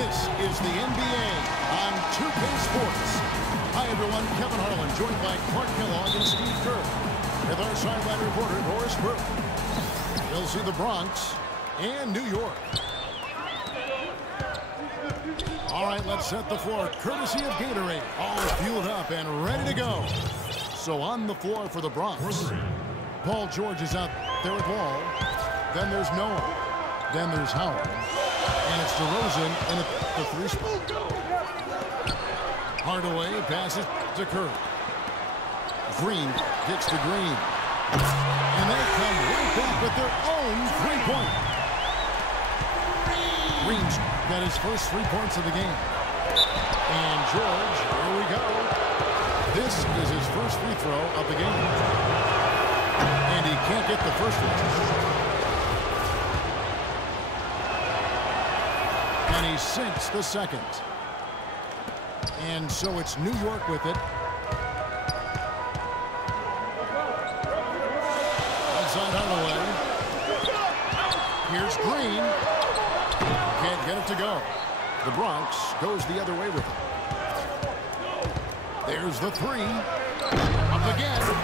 This is the NBA on 2K Sports. Hi, everyone. Kevin Harlan, joined by Clark Kellogg and Steve Kerr. With our sideline reporter, Doris Burke. You'll see the Bronx and New York. All right, let's set the floor. Courtesy of Gatorade. All fueled up and ready to go. So on the floor for the Bronx. Paul George is out there with Wall. Then there's Noah. Then there's Howard. And it's DeRozan in the three spot. Hardaway passes to Kerr. Green gets to Green. And they come right back with their own three-point. Green's got his first 3 points of the game. And George, here we go. This is his first free throw of the game. And he can't get the first one. And he sinks the second. And so it's New York with it. Outside Hardaway. Here's Green. Can't get it to go. The Bronx goes the other way with it. There's the three. Up again.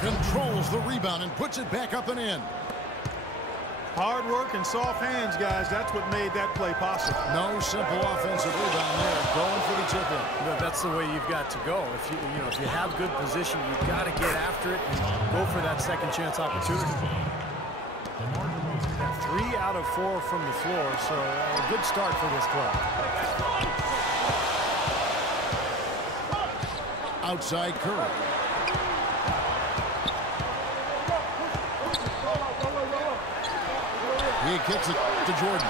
Controls the rebound and puts it back up and in. Hard work and soft hands, guys. That's what made that play possible. No simple offensive rebound there. Going for the tip in. But that's the way you've got to go. If you have good position, you've got to get after it and go for that second chance opportunity. 3 out of 4 from the floor, so a good start for this club. Outside Curry. He kicks it to Jordan.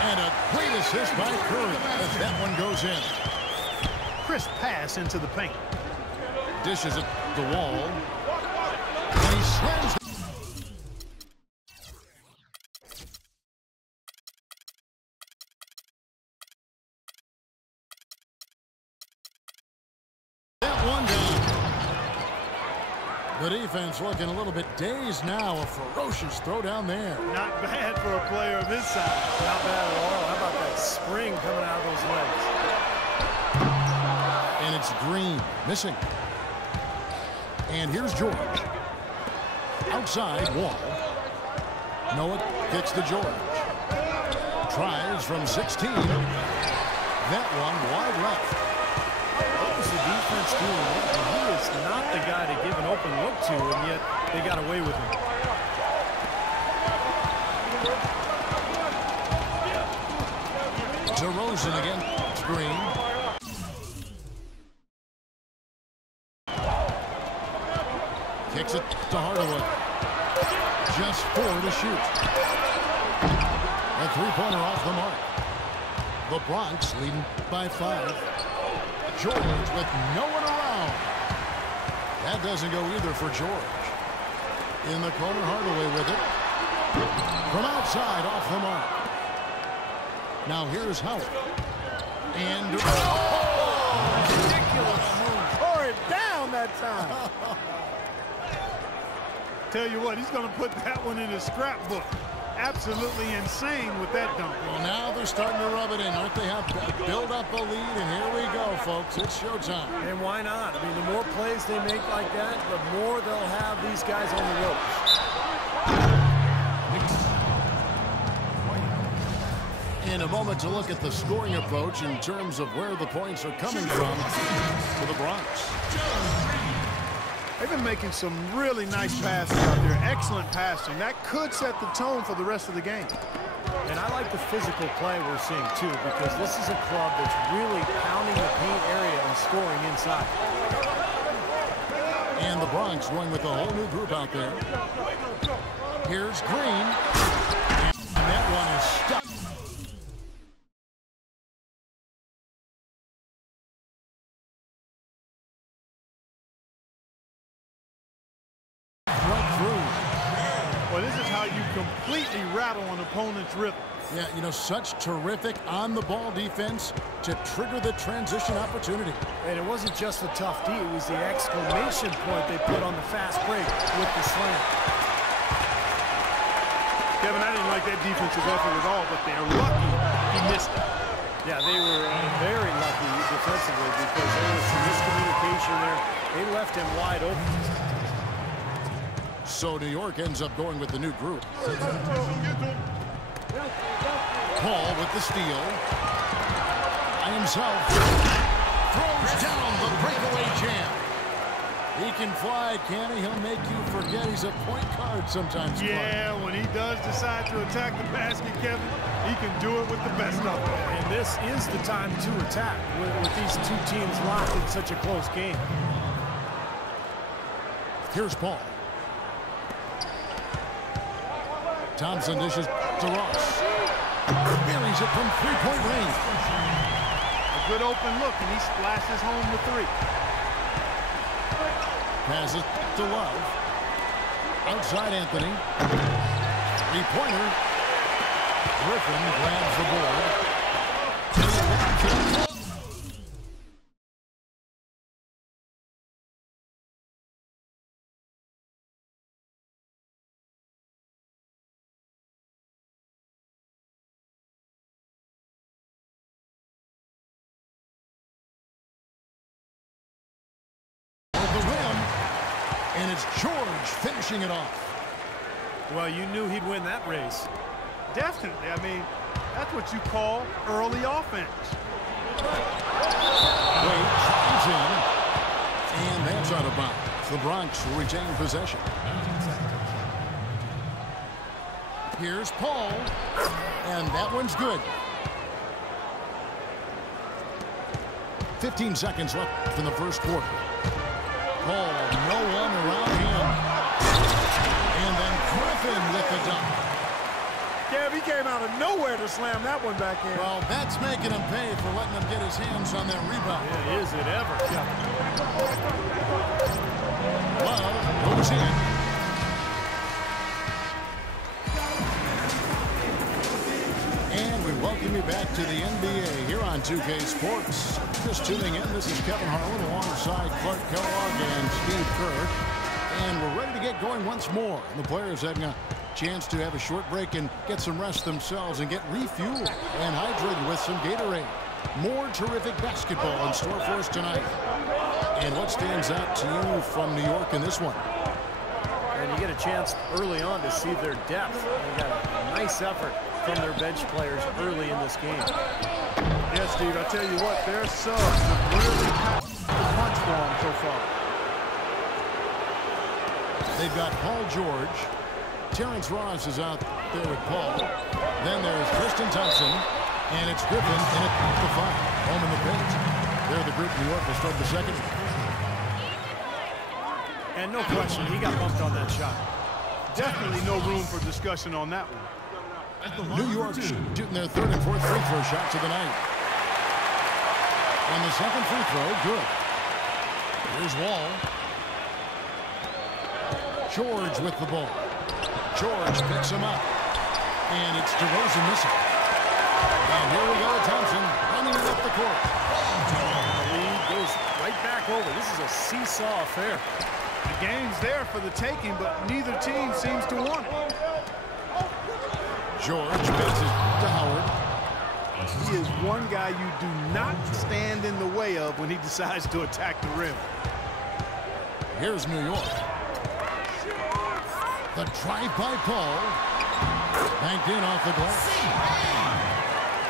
And a great assist by Curry as that one goes in. Crisp pass into the paint. Dishes it to Wall. And he slams. That one down. The defense looking a little bit dazed now. A ferocious throw down there. Not bad for a player of his size. Not bad at all. How about that spring coming out of those legs? And it's Green missing. And here's George. Outside Wall. Noah kicks to George. Tries from 16. That one wide left. What was the defense doing? He is not the guy to give an open look to, and yet they got away with him. DeRozan against Green. Kicks it to Hardaway. Just 4 to shoot. A three-pointer off the mark. The Bronx leading by 5. George with no one around. That doesn't go either for George. In the corner, Hardaway with it. From outside, off the mark. Now here's Howard. And Ridiculous move. Tore it down that time. Tell you what, he's going to put that one in his scrapbook. Absolutely insane with that dunk. Well, now they're starting to rub it in, aren't they? Have build up a lead, and here we go, folks. It's showtime. And why not? I mean, the more plays they make like that, the more they'll have these guys on the ropes. In a moment to look at the scoring approach in terms of where the points are coming from for the Bronx. They've been making some really nice passes out there. Excellent passing. That could set the tone for the rest of the game. And I like the physical play we're seeing, too, because this is a club that's really pounding the paint area and scoring inside. And the Bronx going with a whole new group out there. Here's Green. And that one is stuck. Right through. Well, this is how you completely rattle an opponent's rhythm. Yeah, you know, such terrific on-the-ball defense to trigger the transition opportunity. And it wasn't just the tough D, it was the exclamation point they put on the fast break with the slam. Kevin, I didn't like that defensive effort at all, but they're lucky he missed it. Yeah, they were very lucky defensively because there was some miscommunication there. They left him wide open. So New York ends up going with the new group. Paul with the steal. By himself. Throws down the breakaway jam. He can fly, can he? He'll make you forget he's a point guard sometimes. Yeah, when he does decide to attack the basket, Kevin, he can do it with the best of them. And this is the time to attack with these two teams locked in such a close game. Here's Paul. Thompson dishes to Ross. Buries it from three-point range. A good open look, and he splashes home the three. Passes to Love. Outside Anthony. Three-pointer. Griffin grabs the board. And it's George finishing it off. Well, you knew he'd win that race. Definitely. I mean, that's what you call early offense. Wade chimes in. And that's out of bounds. The Bronx will retain possession. Here's Paul. And that one's good. 15 seconds left in the first quarter. Paul, no one around him. And then Griffin with the dunk. Kev, he came out of nowhere to slam that one back in. Well, that's making him pay for letting him get his hands on that rebound. Yeah, is it ever, Kevin? Love goes in. And we welcome you back to the NBA here on 2K Sports. Just tuning in, this is Kevin Harlan alongside Clark Kellogg and Steve Kerr. And we're ready to get going once more. And the players having a chance to have a short break and get some rest themselves and get refueled and hydrated with some Gatorade. More terrific basketball in store for us tonight. And what stands out to you from New York in this one? And you get a chance early on to see their depth. They got a nice effort from their bench players early in this game. Yes, Steve, I tell you what, their subs have really packed the punch for them so far. They've got Paul George. Terrence Ross is out there with Paul. Then there's Tristan Thompson. And it's Griffin in at the 5. Home in the paint. They're the group. New York will start the second. And no question, he got bumped on that shot. Definitely no room for discussion on that one. New York shooting their third and fourth free throw shots of the night. And the second free throw, good. Here's Wall. George with the ball. George picks him up. And it's DeRozan missing. And here we go, Thompson running it up the court. He goes right back over. This is a seesaw affair. The game's there for the taking, but neither team seems to want it. George passes to Howard. He is one guy you do not stand in the way of when he decides to attack the rim. Here's New York. The drive by Paul. Banked in off the glass.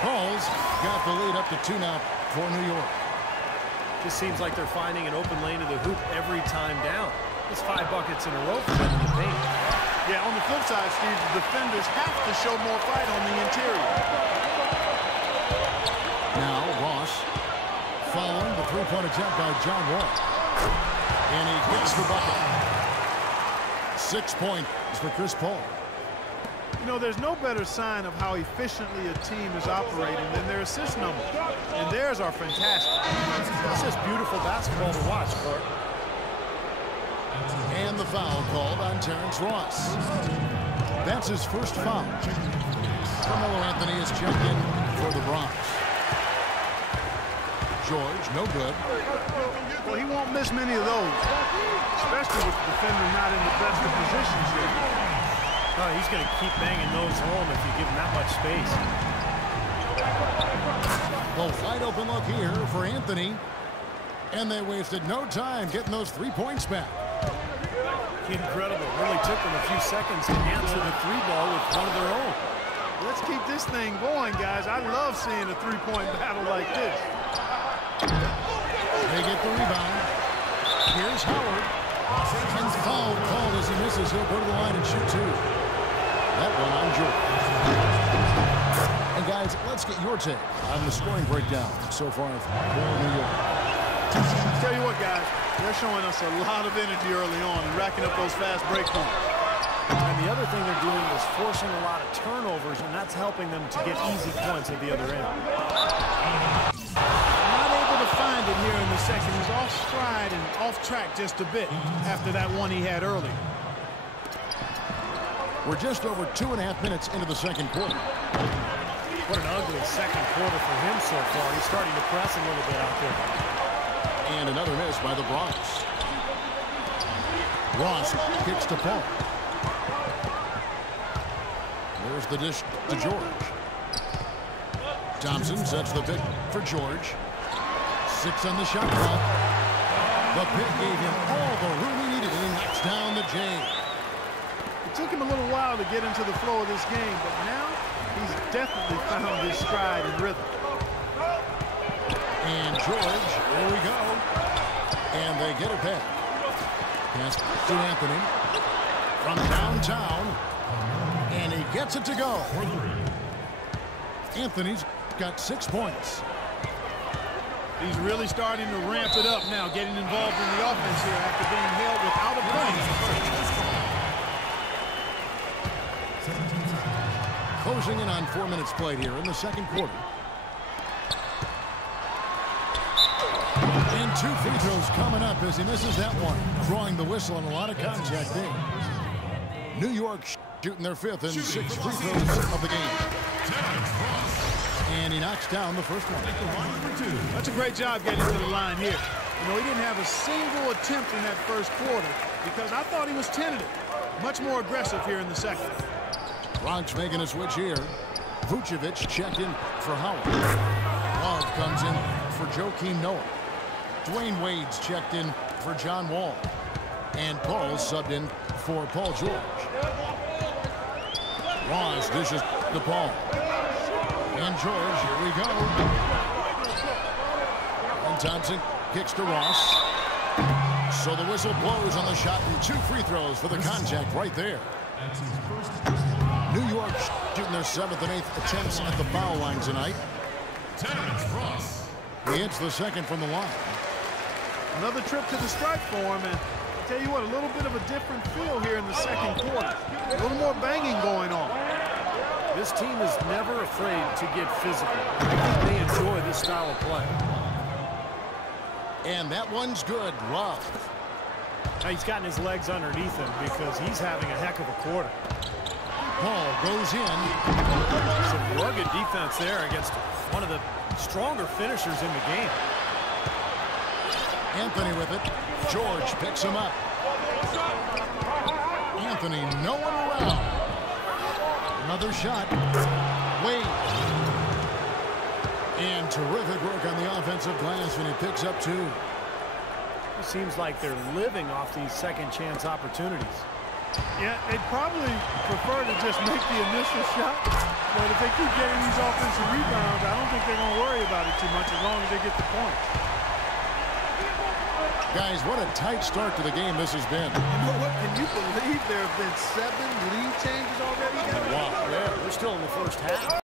Paul's got the lead up to 2 now for New York. Just seems like they're finding an open lane to the hoop every time down. It's 5 buckets in a row for them in the paint. Yeah, on the flip side, Steve, the defenders have to show more fight on the interior. Now Ross following the three-point attempt by John Wall. And he gets the bucket. 6 points for Chris Paul. You know, there's no better sign of how efficiently a team is operating than their assist numbers. And theirs are fantastic. It's just beautiful basketball to watch, Clark. And the foul called on Terrence Ross. That's his first foul. Carmelo Anthony is checked in for the Bronx. George, no good. Well, he won't miss many of those, especially with the defender not in the best of positions here. Oh, he's going to keep banging those home if you give him that much space. The wide open look here for Anthony. And they wasted no time getting those 3 points back. Incredible. Really took them a few seconds to answer the three ball with one of their own. Let's keep this thing going, guys. I love seeing a three-point battle like this. They get the rebound. Here's Howard. And foul called as he misses. He'll go to the line and shoot two. That one on George. And guys, let's get your take on the scoring breakdown so far for New York. Tell you what, guys, they're showing us a lot of energy early on and racking up those fast break points. And the other thing they're doing is forcing a lot of turnovers, and that's helping them to get easy points at the other end. Not able to find it here in the second. He's off stride and off track just a bit after that one he had early. We're just over 2.5 minutes into the second quarter. What an ugly second quarter for him so far. He's starting to press a little bit out there. And another miss by the Bronx. Ross kicks to Paul. There's the dish to George. Thompson sets the pick for George. 6 on the shot clock. The pick gave him all the room he needed, and he knocks down the J. It took him a little while to get into the flow of this game, but now he's definitely found his stride and rhythm. And George, here we go. And they get it back. Pass to Anthony from downtown. And he gets it to go. Anthony's got 6 points. He's really starting to ramp it up now, getting involved in the offense here after being held without a point. Closing in on 4 minutes played here in the second quarter. And 2 free throws coming up as he misses that one. Drawing the whistle and a lot of contact there. New York shooting their 5th and 6th free throws of the game. And he knocks down the first one. That's a great job getting to the line here. You know, he didn't have a single attempt in that first quarter because I thought he was tentative. Much more aggressive here in the second. Bronx making a switch here. Vucevic checked in for Howard. Love comes in for Joakim Noah. Dwayne Wade's checked in for John Wall. And Paul subbed in for Paul George. Ross dishes to Paul. And George, here we go. And Thompson kicks to Ross. So the whistle blows on the shot and 2 free throws for the contact right there. New York shooting their 7th and 8th attempts at the foul line tonight. He hits the second from the line. Another trip to the strike for him, and I'll tell you what, a little bit of a different feel here in the second quarter. A little more banging going on. This team is never afraid to get physical. I think they enjoy this style of play. And that one's good. Love. Now he's gotten his legs underneath him because he's having a heck of a quarter. Paul goes in. Some rugged defense there against one of the stronger finishers in the game. Anthony with it. George picks him up. Anthony, no one around. Another shot. Wade. And terrific work on the offensive glass when he picks up 2. It seems like they're living off these second chance opportunities. Yeah, they'd probably prefer to just make the initial shot. But if they keep getting these offensive rebounds, I don't think they're going to worry about it too much as long as they get the points. Guys, what a tight start to the game this has been. You know what? Can you believe there have been 7 lead changes already? Wow. Yeah, we're still in the first half.